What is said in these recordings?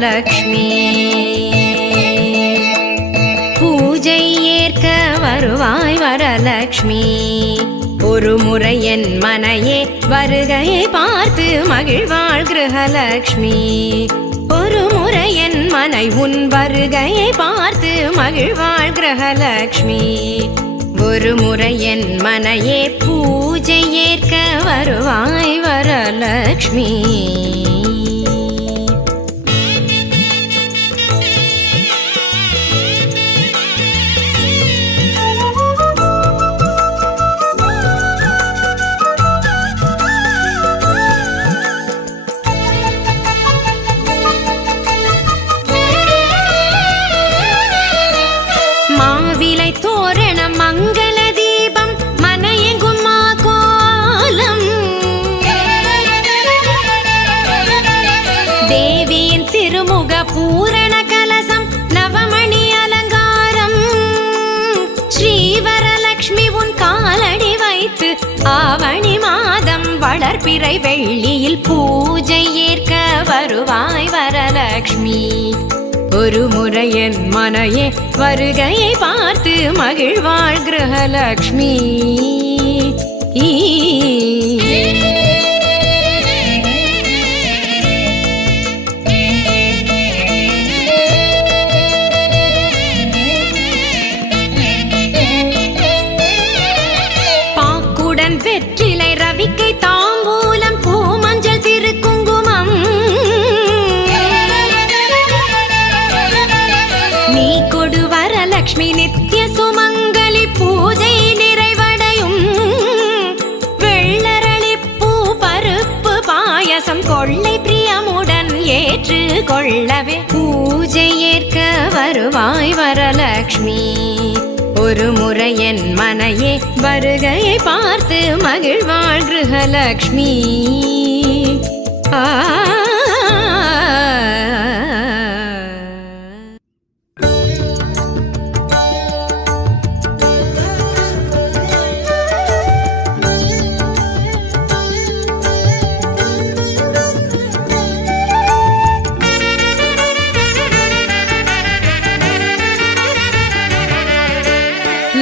வரலக்ஷ்மி. பூஜை ஏற்க வருவாய் வரலக்ஷ்மி. ஒரு முறை என் மனையே வருகையை பார்த்து மகிழ்வாள் கிரகலக்ஷ்மி. ஒரு முறை என் மனை உன் வருகையை பார்த்து மகிழ்வாள் கிரகலக்ஷ்மி. ஒரு முறை என் மனையே பூஜை ஏற்க வருவாய் வரலக்ஷ்மி. மாவிலை தோரணம் மங்கள தீபம் மனையெங்கும் கோலம். தேவியின் திருமுக பூரண கலசம் நவமணி அலங்காரம். ஸ்ரீவரலக்ஷ்மி உன் காலடி வைத்து ஆவணி மாதம் வளர்பிறை வெள்ளியில் பூஜை ஏற்க வருவாய் வரலக்ஷ்மி. ஒரு முறை என் மனையே வருகையை பார்த்து மகிழ்வாள் கிரகலக்ஷ்மி. பாக்குடன் வெற்றிலை ரவிக்கை தாம்பூலம் பூமஞ்சள் திருக்குங்குமம். நீ கொடு வரலக்ஷ்மி நித்திய சுமங்கலி பூஜை நிறைவடையும். வெள்ளரளிப்பூ பருப்பு பாயசம் கொள்ளை பிரியமுடன் ஏற்று கொள்ளவே பூஜை ஏற்க வருவாய் வரலக்ஷ்மி. ஒரு முறை என் மனையே வருகையை பார்த்து மகிழ்வாள் கிரகலக்ஷ்மி.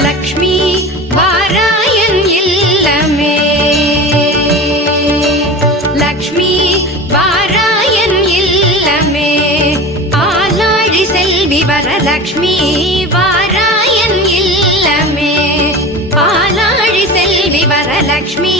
லக்ஷ்மி வாராயன் இல்லமே. லக்ஷ்மி வாராயன் இல்லமே. பாலாழி செல்வி வரலக்ஷ்மி வாராயன் இல்லமே. பாலாழி செல்வி வரலக்ஷ்மி